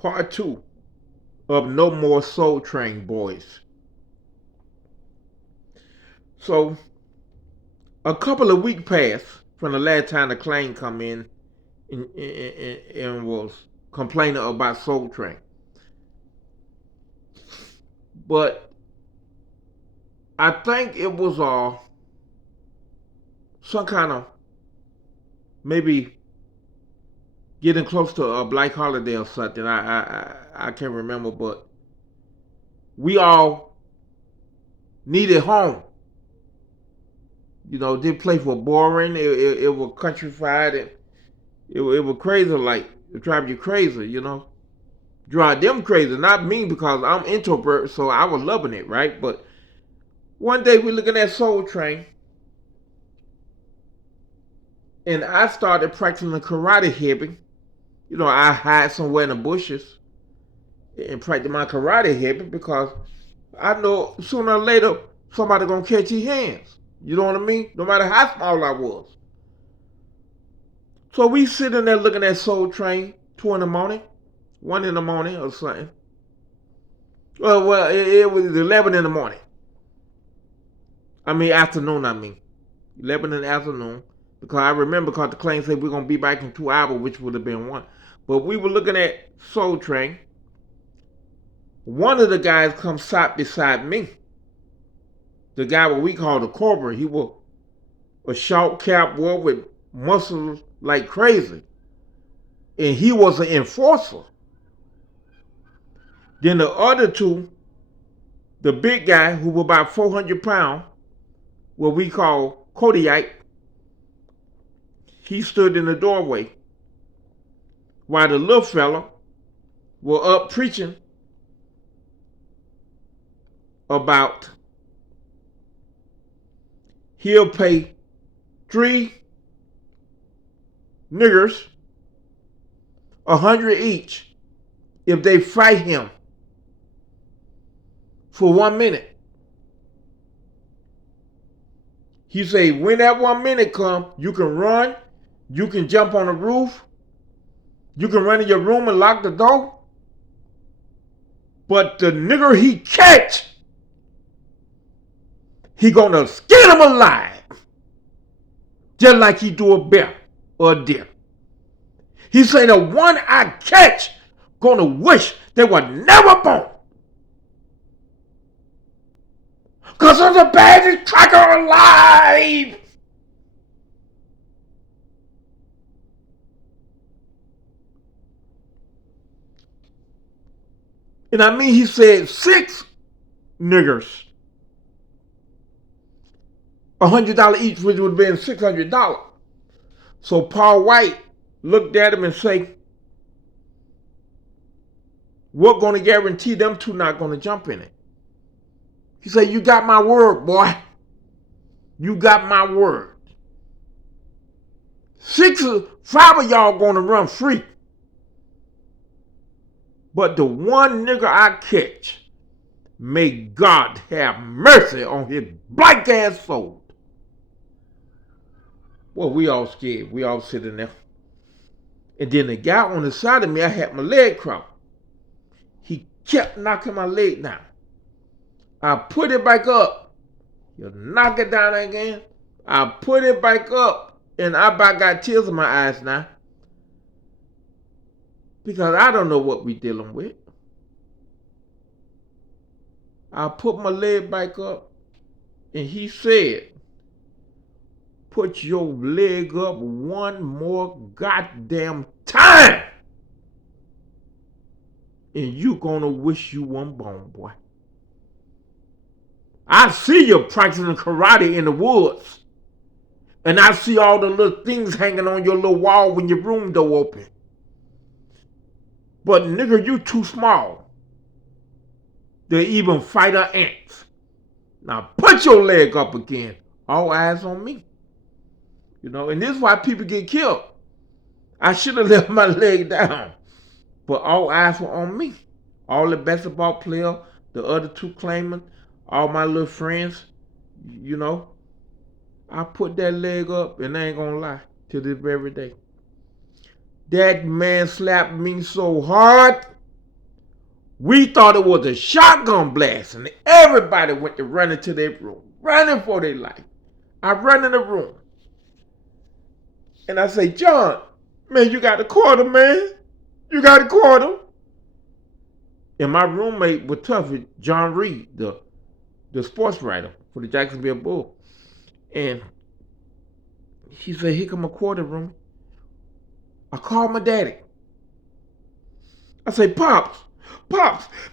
part 2 of No More Soul Train Boys. So a couple of weeks passed from the last time the claim come in and was complaining about Soul Train. But I think it was some kind of maybe getting close to a Black holiday or something. I can't remember, but we all needed home. You know, this place was boring. It was countrified, and it was crazy. Like it drive you crazy, you know. Drive them crazy, not me because I'm introvert, so I was loving it, right? But one day we looking at Soul Train, and I started practicing karate hipping. You know, I hide somewhere in the bushes and practice my karate hipping because I know sooner or later somebody gonna catch his hands. You know what I mean? No matter how small I was. So we sitting there looking at Soul Train, 2 in the morning, 1 in the morning or something. It was 11 in the morning. Afternoon, 11 in the afternoon. Because I remember because the claim said we're going to be back in 2 hours, which would have been 1. But we were looking at Soul Train. One of the guys comes sat beside me. The guy what we call the Cobra. He was a short cap boy with muscles like crazy. And he was an enforcer. Then the other two, the big guy who was about 400 pounds, what we call Kodiak, he stood in the doorway while the little fella was up preaching about he'll pay 3 niggers 100 each if they fight him for 1 minute. He say when that 1 minute come, you can run, you can jump on the roof, you can run in your room and lock the door. But the nigger he catch, he gonna skin him alive. Just like he do a bear or a deer. He say the one I catch gonna wish they were never born. Cause I'm the baddest cracker alive. And he said 6 niggers. $100 each, which would have been $600. So Paul White looked at him and say, what gonna guarantee them two not gonna jump in it? He said, you got my word, boy. You got my word. 5 of y'all gonna run free. But the one nigger I catch, may God have mercy on his black ass soul. Well, we all scared. We all sitting there. And then the guy on the side of me, I had my leg crossed. He kept knocking my leg down. I put it back up. He'll knock it down again. I put it back up. And I about got tears in my eyes now. Because I don't know what we dealing with. I put my leg back up. And he said, put your leg up one more goddamn time. And you gonna wish you weren't born, boy. I see you practicing karate in the woods. And I see all the little things hanging on your little wall when your room door open. But nigga, you too small to even fight an ant. Now put your leg up again. All eyes on me. You know, and this is why people get killed. I should have left my leg down. But all eyes were on me. All the basketball players, the other 2 claimants, all my little friends, you know. I put that leg up, and I ain't gonna lie, to this very day. That man slapped me so hard, We thought it was a shotgun blast, and everybody went to running to their room, running for their life. I run in the room, and I say, John, man, you got a quarter, man. You got a quarter. And my roommate was tough, John Reed, the sports writer for the Jacksonville Bulls. And he said, here come a quarter, room. I called my daddy. I say, Pops,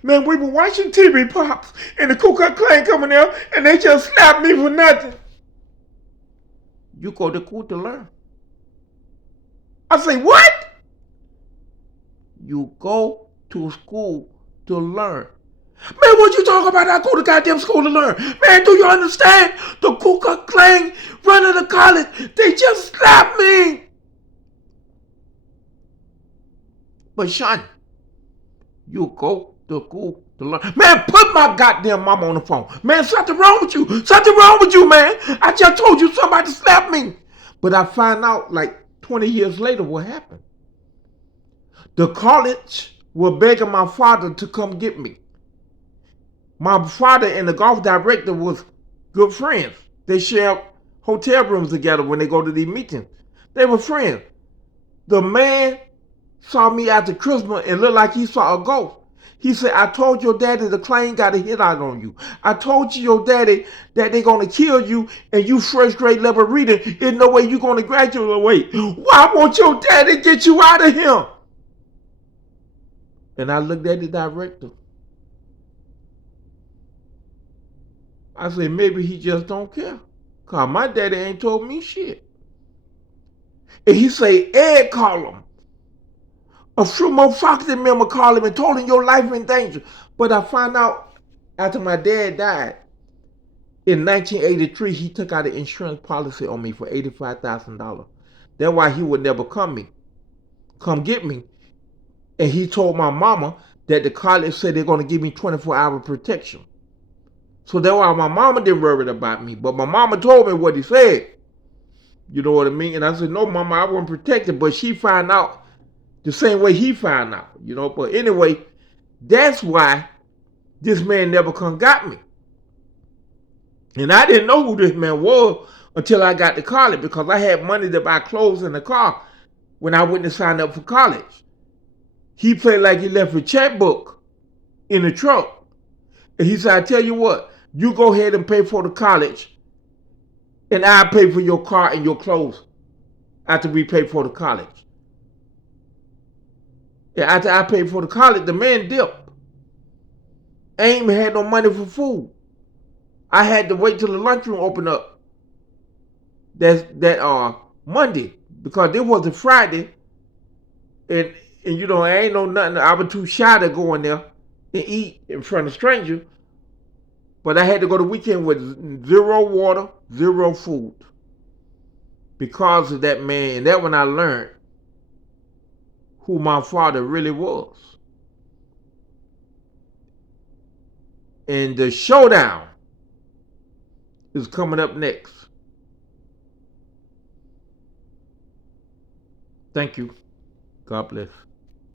man, we were watching TV, Pops, and the Ku Klux Klan coming out, and they just slapped me for nothing. You go to school to learn. I say, what? You go to school to learn. Man, what you talking about? I go to goddamn school to learn. Man, do you understand? The Ku Klux Klan running the college, they just slapped me. But Sean, you go to school to learn. Man, put my goddamn mama on the phone. Man, something wrong with you. Something wrong with you, man. I just told you somebody slapped me. But I find out like 20 years later what happened. The college were begging my father to come get me. My father and the golf director was good friends. They shared hotel rooms together when they go to these meetings. They were friends. The man saw me after Christmas and looked like he saw a ghost. He said, I told your daddy the Klan got a hit out on you. I told your daddy that they're going to kill you and you first grade level reading. There's no way you're going to graduate. Why won't your daddy get you out of here? And I looked at the director. I said, maybe he just don't care. Because my daddy ain't told me shit. And he say, Ed called him. A few more faculty member called him and told him your life in danger. But I found out after my dad died, in 1983, he took out an insurance policy on me for $85,000. That's why he would never come get me. And he told my mama that the college said they're going to give me 24-hour protection. So that's why my mama didn't worry about me. But my mama told me what he said. You know what I mean? And I said, no, mama, I wasn't protected. But she found out the same way he found out, you know. But anyway, that's why this man never come got me. And I didn't know who this man was until I got to college because I had money to buy clothes in the car when I went to sign up for college. He played like he left a checkbook in the truck. And he said, I tell you what, you go ahead and pay for the college and I'll pay for your car and your clothes after we pay for the college. And after I paid for the college, the man dipped. I ain't even had no money for food. I had to wait till the lunchroom opened up that Monday because it was a Friday and you know, I ain't know nothing. I was too shy to go in there and eat in front of strangers. But I had to go the weekend with zero water, zero food because of that man. And that's when I learned who my father really was. And the showdown is coming up next. Thank you. God bless.